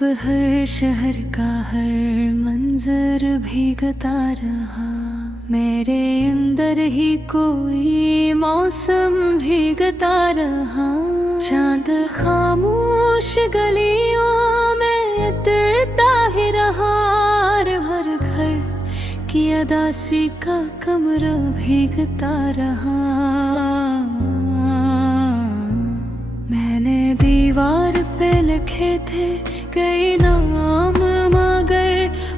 अब हर शहर का हर मंजर भीगता रहा, मेरे अंदर ही कोई मौसम भीगता रहा। चांद खामोश गलियों में उतरता ही रहा, हर घर की अदासी का कमरा भीगता रहा। मैंने दीवार पे लिखे थे कई नाम, मगर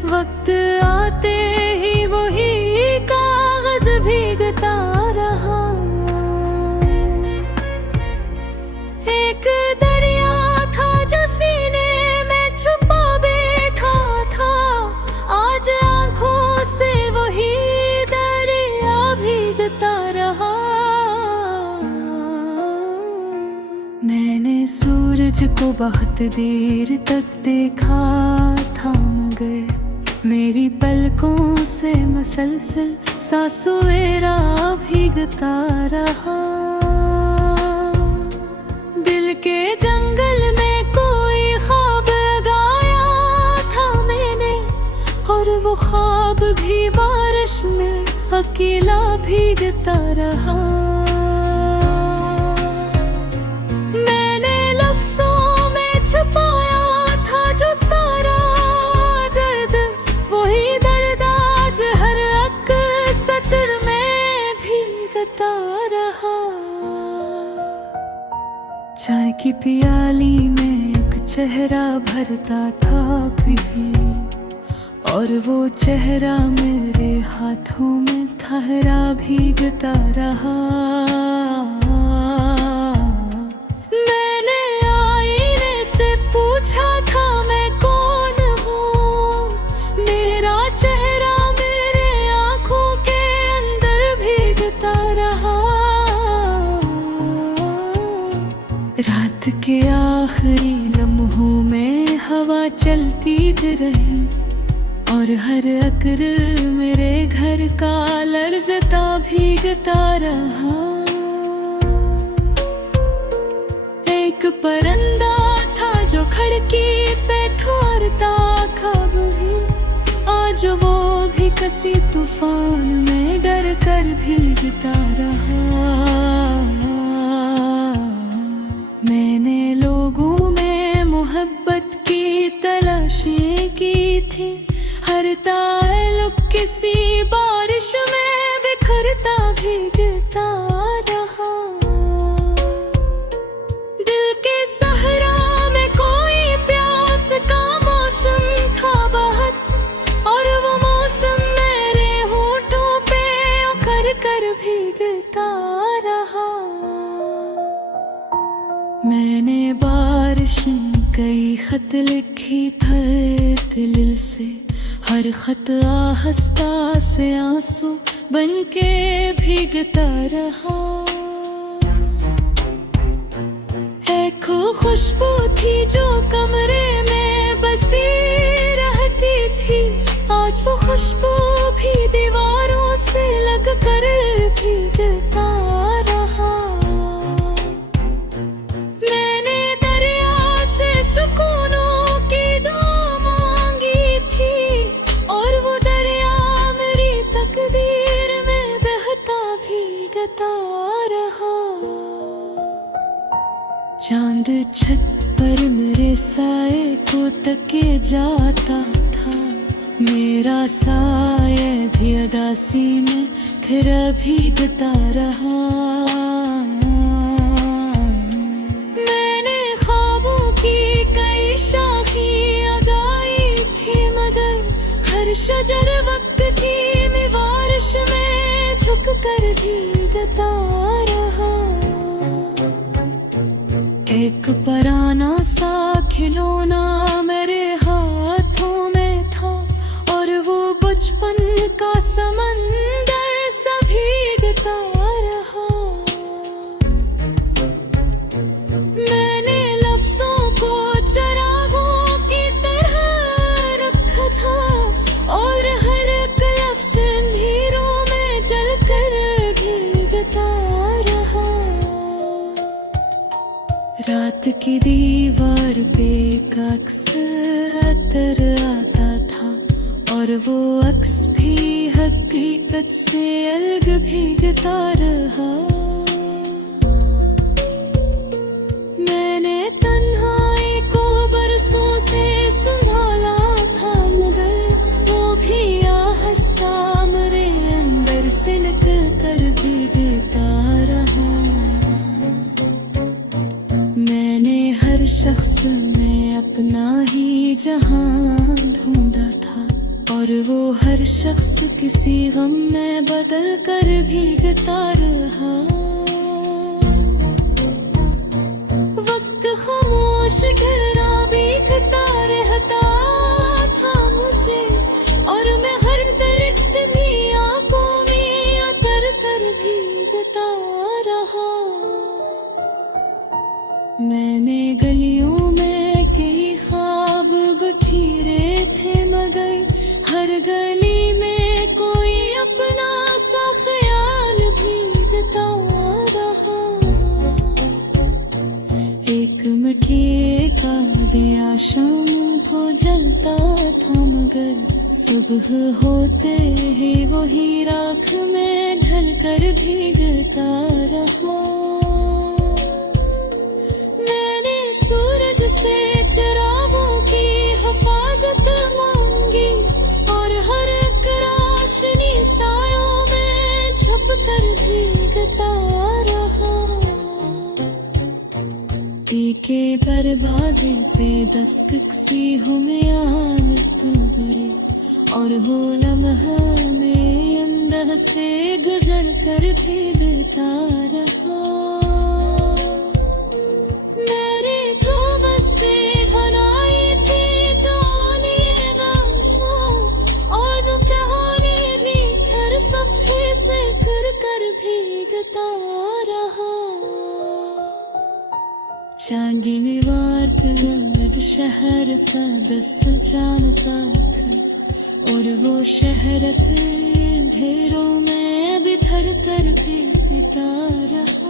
वक्त आते ही वही कागज भीगता रहा। एक दरिया था जो सीने में छुपा बैठा था, आज आंखों से वही दरिया भीगता रहा। मैंने सूरज को बहुत देर तक देखा था, मगर मेरी पलकों से मसलसल सा सवेरा भीगता रहा। दिल के जंगल में कोई ख्वाब गाया था मैंने, और वो ख्वाब भी बारिश में अकेला भीगता रहा। चाय की प्याली में एक चेहरा भरता था भी, और वो चेहरा मेरे हाथों में ठहरा भीगता रहा। मैंने आईने से पूछा था मैं कौन हूँ, मेरा चेहरा मेरे आंखों के अंदर भीगता रहा। रात के आखिरी लम्हों में हवा चलती रही, और हर अक्र मेरे घर का लर्ज़ता भीगता रहा। एक परिंदा था जो खिड़की पे ठहरता कभी, आज वो भी किसी तूफान में डर कर भीगता रहा। मैंने लोगों में मोहब्बत की तलाशी की थी, हर ताल्लुक किसी बारिश में बिखरता भीगता रहा। दिल के सहरा में कोई प्यास का मौसम था बहुत, और वो मौसम मेरे होठों पे उखड़ कर भीगता रहा। मैंने बारिशें कई खत लिखी थे दिल से, हर खत आहिस्ता से आंसू बनके भीगता रहा। एक खुशबू थी जो कमरे में बसी रहती थी, आज वो खुशबू भी दीवारों से लग कर भीगता रहा। चांद छत पर मेरे साए को तके जाता था, मेरा साए भी उदासी में फिर भीगता रहा। मैंने ख्वाबों की कई शाखियाँ गाई थी, मगर हर शजर वक्त की मैं बारिश में झुक कर भीगता रहा। एक पुराना सा खिलौना मेरे हाथों में था, और वो बचपन का समंदर सा भीगता रहा। मैंने लफ्जों को चरागों की तरह रखा था, और हर एक लफ्ज अंधेरों में जलकर भीगता रहा। रात रात की दीवार पे एक अक्स नजर आता था, और वो अक्स भी हकीकत से अलग भीगता रहा। मैंने तन्हाई को बरसों से संभाला था, मगर वो भी आहिस्ता मेरे अंदर से निकल कर भीगता रहा। मैंने हर शख्स में अपना ही जहां ढूंढा था, और वो हर शख्स किसी गम में बदल कर भीगता रहा। वक्त खामोश घरा बीतता रहता था मुझे, और मैं हर दर्द भी आंखों में उतर कर भीगता रहा। मैंने गलियों में कई ख्वाब बखेरे थे, मगर हर गली में कोई अपना सा ख्याल भीगता रहा। एक मिट्टी का दिया शाम को जलता था, मगर सुबह होते ही वही राख में ढल कर भीगता रहा। मैंने सूरज से चिरागों की हिफाजत मांगी, और हर एक रोशनी सायों में छुप कर भीगता रहा। के दरवाजे पे दस्तक सी हूँ मैं भरे, और हो लम्हा में अंदर से गुजर कर भीगता रहा। मेरे तो बस्ते हराई थी दाने रासों, और कहानी भी हर सफ़े से कर कर भीगता रहा। चांदी दीवार पे शहर सा दस जानता था, और वो शहर के अंधेरों में बिखर कर भीगता रहा।